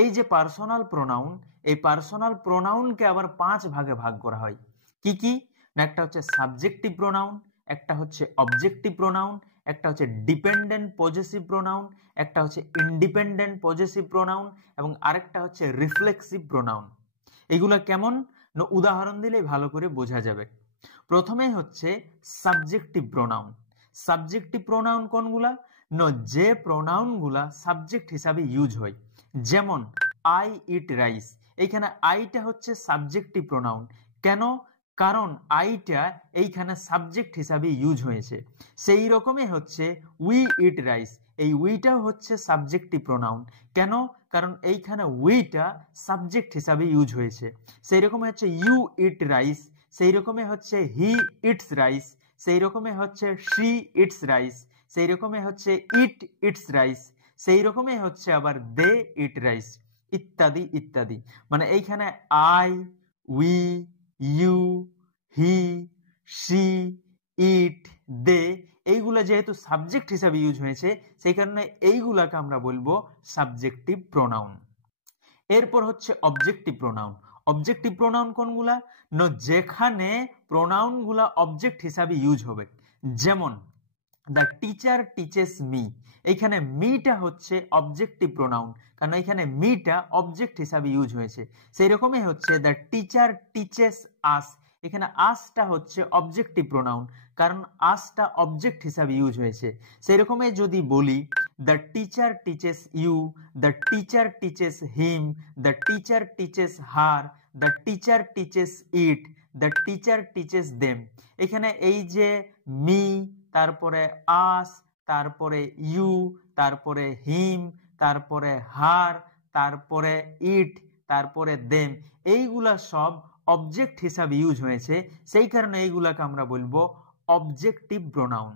এই যে personal pronoun, এই পার্সোনাল প্রোনাউনকে আবার 5 ভাগে ভাগ করা হয়। কি কি না, একটা হচ্ছে সাবজেক্টিভ প্রোনাউন, একটা হচ্ছে অবজেক্টিভ প্রোনাউন, একটা হচ্ছে ডিপেন্ডেন্ট পজেসিভ প্রোনাউন, একটা হচ্ছে ইন্ডিপেন্ডেন্ট পজেসিভ প্রোনাউন এবং আরেকটা হচ্ছে রিফ্লেক্সিভ প্রোনাউন। এগুলা কেমন না, উদাহরণ দিলেই ভালো করে বোঝা যাবে। প্রথমে হচ্ছে সাবজেক্টিভ প্রোনাউন। সাবজেক্টিভ প্রোনাউন কোনগুলা না, যে প্রোনাউনগুলা সাবজেক্ট হিসাবে ইউজ হয়। যেমন আই ইট রাইস, এইখানে আইটা হচ্ছে সাবজেক্টিভ প্রোনাউন। কেন? কারণ আইটা এইখানে সাবজেক্ট হিসাবে ইউজ হয়েছে। সেই রকমই হচ্ছে উই ইট রাইস, এই উইটাও হচ্ছে সাবজেক্টিভ প্রোনাউন। কেন? কারণ এইখানে উইটা সাবজেক্ট হিসাবে ইউজ হয়েছে। সেই রকম হচ্ছে ইউ ইট রাইস, সেই রকমই হচ্ছে হি ইটস রাইস, সেই রকমই হচ্ছে শি ইটস রাইস, সেই রকমই হচ্ছে ইট ইটস রাইস, সেই রকমই হচ্ছে আবার দে ইট রাইস, ইত্যাদি ইত্যাদি। মানে এইখানে I, we, you, he, she, it, they এইগুলা যেহেতু সাবজেক্ট হিসাবে ইউজ হয়েছে, সেই কারণে এইগুলাকে আমরা বলবো সাবজেক্টিভ প্রোনাউন। এরপর হচ্ছে অবজেক্টিভ প্রোনাউন। অবজেক্টিভ প্রোনাউন কোনগুলা না, যেখানে প্রোনাউনগুলা অবজেক্ট হিসাবে ইউজ হবে। যেমন দ্য টিচার টিচেস মি, এইখানে মিটা হচ্ছে অবজেক্টিভ প্রোনাউন, কারণ এখানে মিটা অবজেক্ট হিসাবে ইউজ হয়েছে। সেই রকমই হচ্ছে দ্য টিচার টিচেস আস, এখানে আসটা হচ্ছে অবজেক্টিভ প্রোনাউন, কারণ আসটা অবজেক্ট হিসাবে ইউজ হয়েছে। সেই রকমই যদি বলি the teacher teaches you, the teacher teaches him, the teacher teaches her, the teacher teaches it, the teacher teaches them, এখানে এই যে মি, তারপরে আস, তারপরে ইউ, তারপরে হিম, তারপরে হার, তারপরে ইট, তারপরে দেম, এইগুলা সব অবজেক্ট হিসাবে ইউজ হয়েছে। সেই কারণে এইগুলাকে আমরা বলবো অবজেক্টিভ প্রোনাউন।